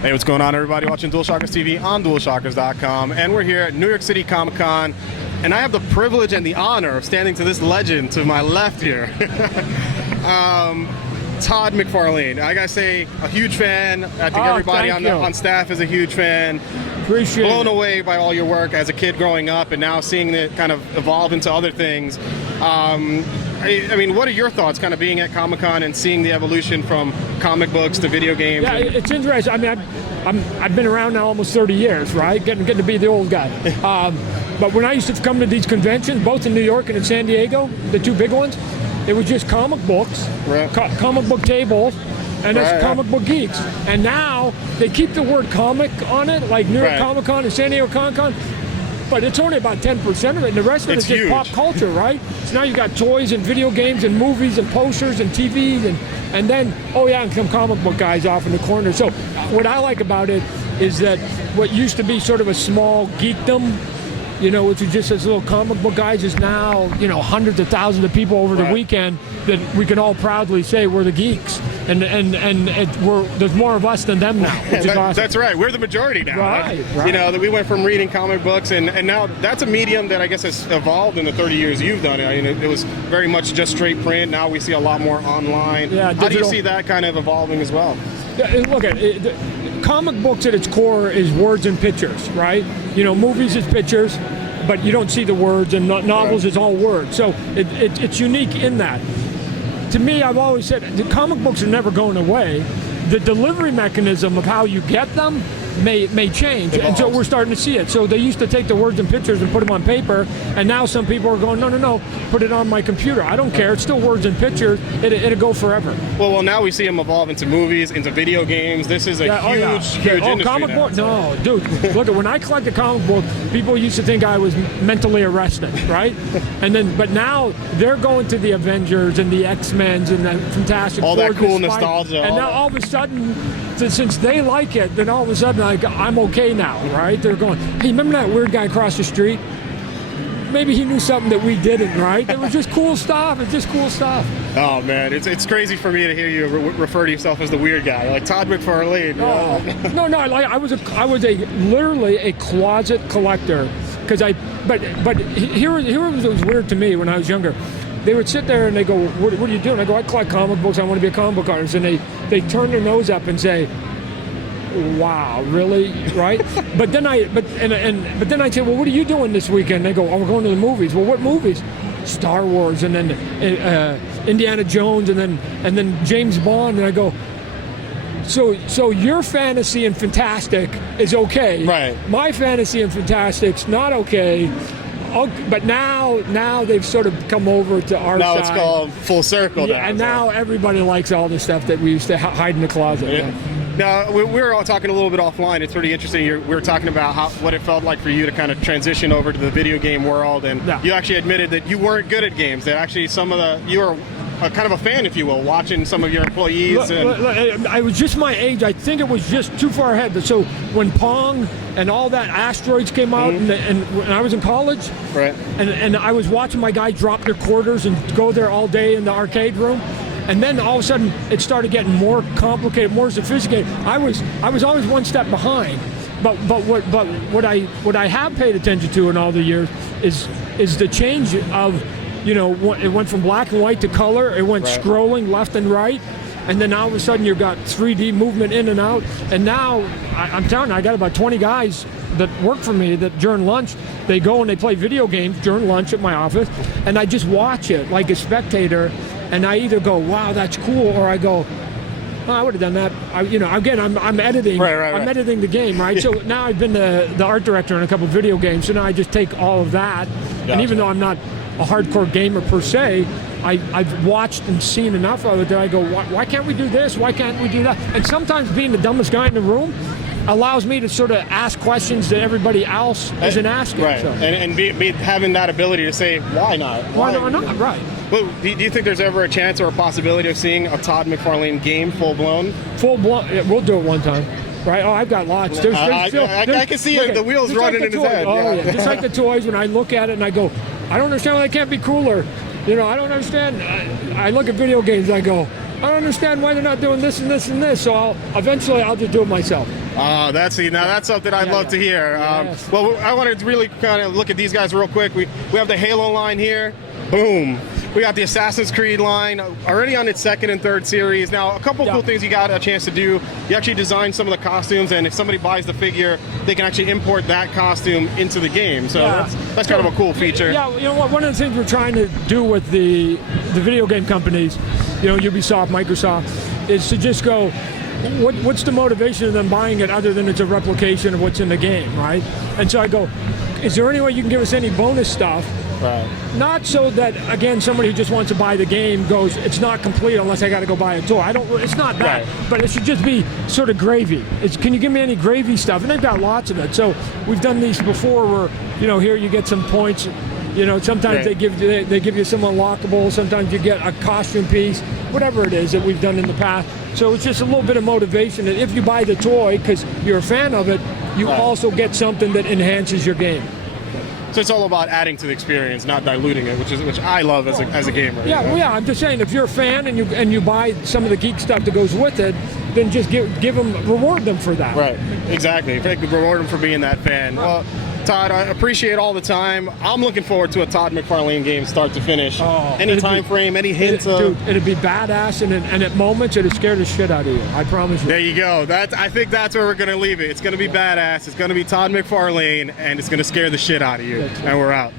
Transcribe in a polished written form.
Hey, what's going on, everybody? Watching DualShockers TV on DualShockers.com, and we're here at New York City Comic Con, and I have the privilege and the honor of standing to this legend to my left here, Todd McFarlane. I gotta say, a huge fan. I think everybody on staff is a huge fan. Appreciate Blown it. away by all your work as a kid growing up, and now seeing it kind of evolve into other things. I mean, what are your thoughts, kind of being at Comic-Con and seeing the evolution from comic books to video games? Yeah, it's interesting. I mean, I've been around now almost 30 years, right? Getting to be the old guy. But when I used to come to these conventions, both in New York and in San Diego, the two big ones, it was just comic books, right. Comic book tables, and it's comic book geeks. And now they keep the word comic on it, like New York Comic Con and San Diego Comic Con. But it's only about 10% of it, and the rest of it is just pop culture, right? So now you got toys and video games and movies and posters and TVs, and then, and some comic book guys off in the corner. So what I like about it is that what used to be sort of a small geekdom, which was just as little comic book guys, is now, hundreds of thousands of people over the weekend that we can all proudly say we're the geeks. And there's more of us than them now, which is awesome. That's right. We're the majority now. Right. That we went from reading comic books, and now that's a medium that I guess has evolved in the 30 years you've done it. I mean, it was very much just straight print. Now we see a lot more online. Yeah, how do you see that kind of evolving as well? Look at it. Comic books at its core is words and pictures, right? Movies is pictures, but you don't see the words, and novels is all words. So it's unique in that. To me, I've always said the comic books are never going away. The delivery mechanism of how you get them may change, and so we're starting to see it. So they used to take the words and pictures and put them on paper, and now some people are going, no, put it on my computer. I don't care. It's still words and pictures. It'll go forever. Well, now we see them evolve into movies, into video games. This is a huge industry. Comic book? No, dude. Look, when I collected comic books, people used to think I was mentally arrested, right? But now they're going to the Avengers and the X-Men's and the Fantastic Four, all that cool nostalgia. And now all of a sudden, since they like it, then all of a sudden I'm okay now, right? They're going, hey, remember that weird guy across the street? Maybe he knew something that we didn't, right? It was just cool stuff. It's just cool stuff. Oh man, it's crazy for me to hear you refer to yourself as the weird guy, like Todd McFarlane. No. I was literally a closet collector, because But here was weird to me when I was younger. They would sit there and they go, what are you doing? I go, I collect comic books. I want to be a comic book artist. And they turn their nose up and say, wow, really? Right? But then I say, well, what are you doing this weekend? They go, we're going to the movies. Well, what movies? Star Wars, and then Indiana Jones, and then James Bond. And I go, so your fantasy and fantastic is okay. Right. My fantasy and fantastic's not okay. But now they've sort of come over to our side. Now it's called full circle. Yeah, and now everybody likes all the stuff that we used to hide in the closet. Yeah. Now, we were all talking a little bit offline. It's pretty interesting. We were talking about what it felt like for you to kind of transition over to the video game world, and you actually admitted that you weren't good at games, that actually you were kind of a fan, if you will, watching some of your employees. I was just my age. I think it was just too far ahead. So when Pong and all that Asteroids came out, and when I was in college, and I was watching my guys drop their quarters and go there all day in the arcade room, and then all of a sudden it started getting more complicated, more sophisticated. I was always one step behind. But what I have paid attention to in all the years is the change of, it went from black and white to color. It went scrolling left and right, and then all of a sudden you've got 3D movement in and out. And now I'm telling you, I got about 20 guys that work for me that during lunch they go and they play video games during lunch at my office, and I just watch it like a spectator, and I either go, wow, that's cool, or I go, oh, I would have done that. I'm editing. I'm editing the game, right? So now I've been the art director in a couple of video games, so now I just take all of that, and even though I'm not a hardcore gamer per se, I've watched and seen enough of it that I go, why can't we do this? Why can't we do that? And sometimes being the dumbest guy in the room allows me to sort of ask questions that everybody else isn't asking. Right, so. and having that ability to say, why not? Why not? Right. Well, do you think there's ever a chance or a possibility of seeing a Todd McFarlane game full-blown? Full-blown, we'll do it one time. Right? Oh, I've got lots. I can see the wheels running in his head. Oh, yeah. Just like the toys, when I look at it and I go, I don't understand why they can't be cooler. I don't understand. I look at video games and I go, don't understand why they're not doing this and this and this. So eventually I'll just do it myself. That's something I'd love to hear. Yes. Well, I wanted to really kind of look at these guys real quick. We have the Halo line here. Boom. We got the Assassin's Creed line already on its second and third series. Now, a couple cool things you got a chance to do. You actually designed some of the costumes, and if somebody buys the figure, they can actually import that costume into the game. So that's kind of a cool feature. Yeah, you know what? One of the things we're trying to do with the video game companies, Ubisoft, Microsoft, is to just go, what's the motivation of them buying it other than it's a replication of what's in the game, right? And so I go, is there any way you can give us any bonus stuff? Right. Not so that, again, somebody who just wants to buy the game goes, it's not complete unless I got to go buy a toy. It's not that, but it should just be sort of gravy. Can you give me any gravy stuff? And they've got lots of it. So we've done these before where, here you get some points. Sometimes they give you some unlockable. Sometimes you get a costume piece, whatever it is that we've done in the past. So it's just a little bit of motivation that if you buy the toy because you're a fan of it, you also get something that enhances your game. So it's all about adding to the experience, not diluting it, which I love as a gamer. Yeah, I'm just saying, if you're a fan and you buy some of the geek stuff that goes with it, then just reward them for that. Right, exactly. Reward them for being that fan. Well, Todd, I appreciate all the time. I'm looking forward to a Todd McFarlane game, start to finish. Any time frame, any hints Dude, it'd be badass, and at moments it'd scare the shit out of you. I promise you. There you go. I think that's where we're going to leave it. It's going to be badass. It's going to be Todd McFarlane, and it's going to scare the shit out of you. And we're out.